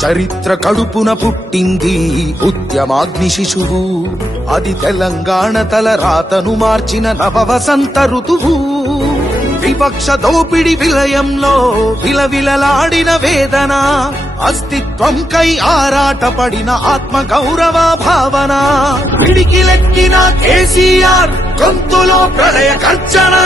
చరిత్ర కడుపున పుట్టింది ఉద్యమాగ్ని శిశువు, అది తెలంగాణ తల రాతను మార్చిన నవవసంత ఋతువు. విపక్ష దోపిడి విలయంలో విలవిలలాడిన వేదన, అస్తిత్వం కై ఆరాటపడిన ఆత్మ గౌరవ భావన. విడికిలెక్కిన కేసీఆర్ గొంతులో ప్రళయ గర్జన.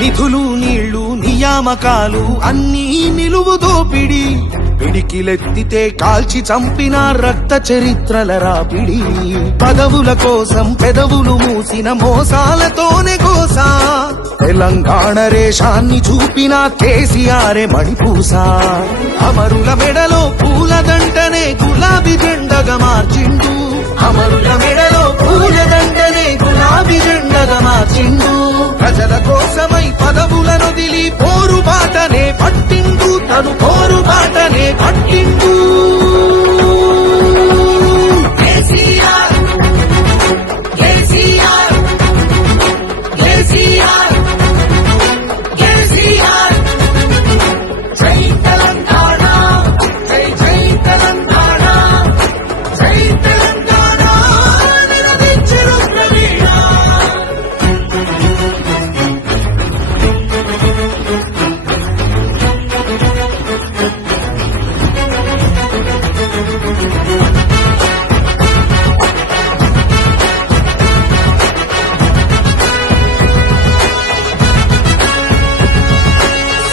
నిధులు నీళ్లు నియామకాలు అన్నీ నిలువు దోపిడి, పిడికిలెత్తితే కాల్చి చంపిన రక్త చరిత్రల రాపిడి. పదవుల కోసం పెదవులు మూసిన మోసాలతోనే గోసా, తెలంగాణ రేషాన్ని చూపిన కేసీఆర్ మణిపూసా. అమరుల మెడలో పూలదండనే గులాబీ జెండగా మార్చిండు, అమరుల మెడలో పూలదండనే గులాబీ జెండగా మార్చిండు. ప్రజల కోసమై పదవులను దిలి పోరుబాటనే పట్టిండు, తను పోరుబాటనే పట్టిండు. కేసీఆర్ కేసీఆర్ కేసీఆర్ కేసీఆర్. జై తెలంగాణ, జై జై తెలంగాణ, జై తెలంగాణ నినదించెను ప్రవీణ.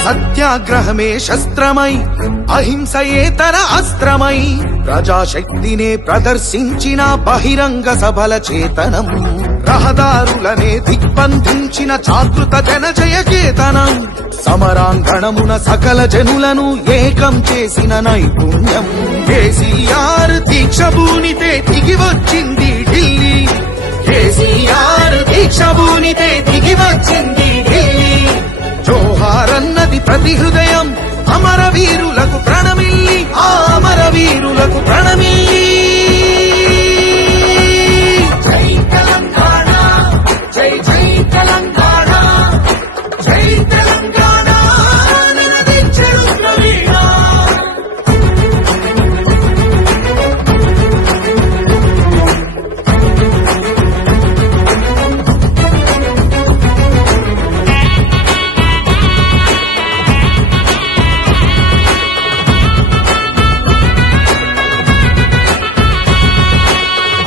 సత్యాగ్రహమే శస్త్రమై, అహింసయే తన అస్త్రమై, ప్రజాశక్తినే ప్రదర్శించిన బహిరంగ సభల చేతనం. రహదారులనే దిగ్బంధించిన జాగృత జనజయ కేతనం. సమరాంగణమున సకల జనులను ఏకం చేసిన నైపుణ్యం. కేసీఆర్ దీక్ష భూనితే దిగి వచ్చింది ఢిల్లీ, కేసీఆర్ దీక్ష భూనితే దిగి వచ్చింది ఢిల్లీ. జోహారన్నది ప్రతి హృదయం, అమరవీరులకు ప్రణమిల్లి, ఆ అమరవీరులకు ప్రణమిల్లి. జై తెలంగాణ, జై జై తెలంగాణ, జై తెలంగాణ నినదించెను ప్రవీణ.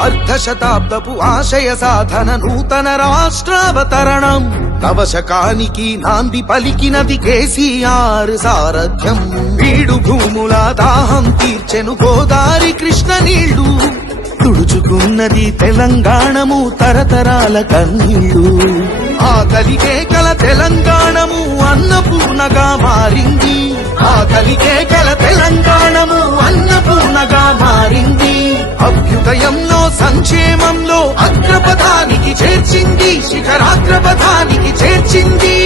అర్ధశతాబ్దపు ఆశయ సాధన నూతన రాష్ట్రావతరణం. నవశకానికి నాంది పలికినది కేసీఆర్ సారథ్యం. వీడు భూముల దాహం తీర్చెను గోదారి కృష్ణ నీళ్లు, తుడుచుకున్నది తెలంగాణము తరతరాల కన్నీళ్లు. ఆకలికే కల తెలంగాణము అన్నపూర్ణగా మారింది, ఆకలికే కల తెలంగాణము అన్నపూర్ణగా మారింది. అభ్యుదయంలో సంక్షేమంలో అగ్రపథానికి చేర్చింది, శిఖరాగ్రపథానికి చేర్చింది.